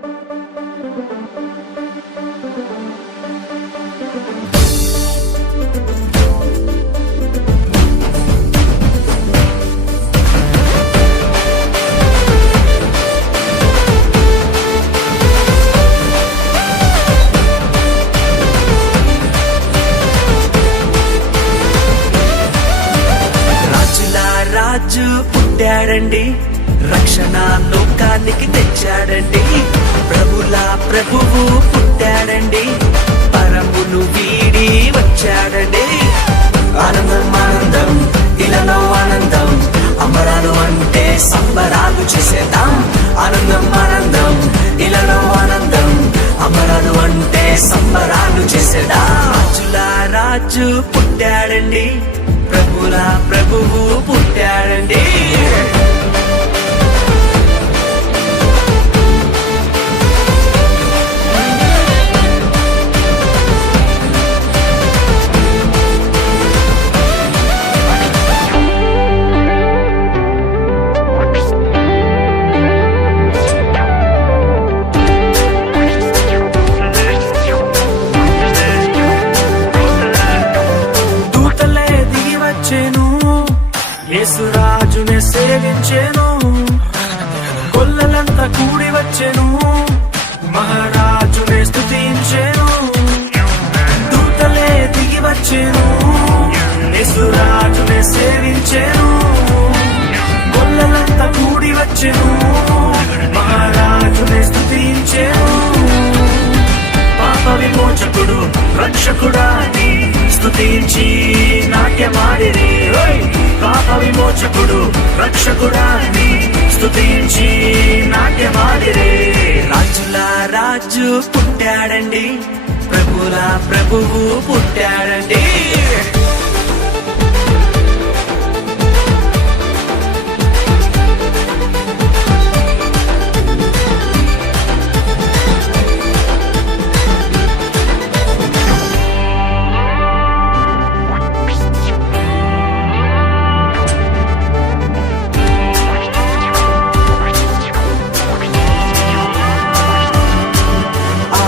రాజు పుట్టాడండి, రక్షణ లోకానికి తెచ్చాడండి. ప్రభుల ప్రభువు పుట్టాడండి, పరమును వీడి వచ్చాడండి. ఆనందం ఆనందం ఇలాలో ఆనందం, అమరాలు అంటే సంబరాలు చేసేద్దాం. ఆనందం ఆనందం ఇలాలో ఆనందం, అమరాలు అంటే సంబరాలు చేసేద్దాం. రాజుల రాజు పుట్టాడండి, ప్రభుల ప్రభువు పుట్టాడండి. యేసురాజునే సేవించెను, కొల్లలంతా కూడి వచ్చెను, మహారాజునే స్తుతించెను. దూతలే దిగి వచ్చెను, యేసురాజునే సేవించెను, కొల్లలంతా కూడి వచ్చెను, మహారాజునే స్తుతించెను. పాప విమోచకుడు రక్షకుడాని స్తుతించి నాట్యమాడిరి. పాప విమోచకుడు రక్షకుడాని స్తుతించి నాట్యమాడిరి. రాజుల రాజు పుట్టాడండి, ప్రభుల ప్రభువు పుట్టాడండి.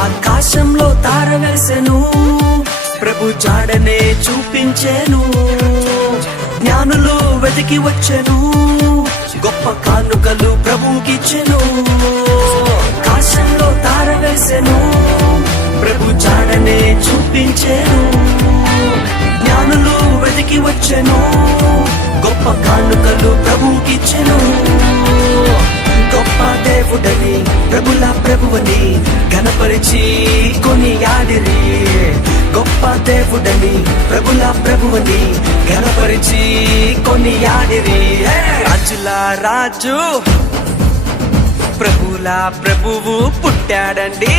ఆకాశంలో తార వేసెను, ప్రభు జాడనే చూపించెను. జ్ఞానులు వెతికి వచ్చెను, గొప్ప కానుకలు ప్రభుకిచ్చెను. ఆకాశంలో తార వేసెను, ప్రభు జాడనే చూపించెను. జ్ఞానులు వెతికి వచ్చెను, గొప్ప కానుకలు ప్రభుకిచ్చెను. గొప్ప దేవుడని ప్రభుల ప్రభువని ఘనపరిచి కొనియాడిరి. గొప్ప దేవుడని ప్రభుల ప్రభువని ఘనపరిచి కొనియాడిరి. రాజుల రాజు ప్రభుల ప్రభువు పుట్టాడండి.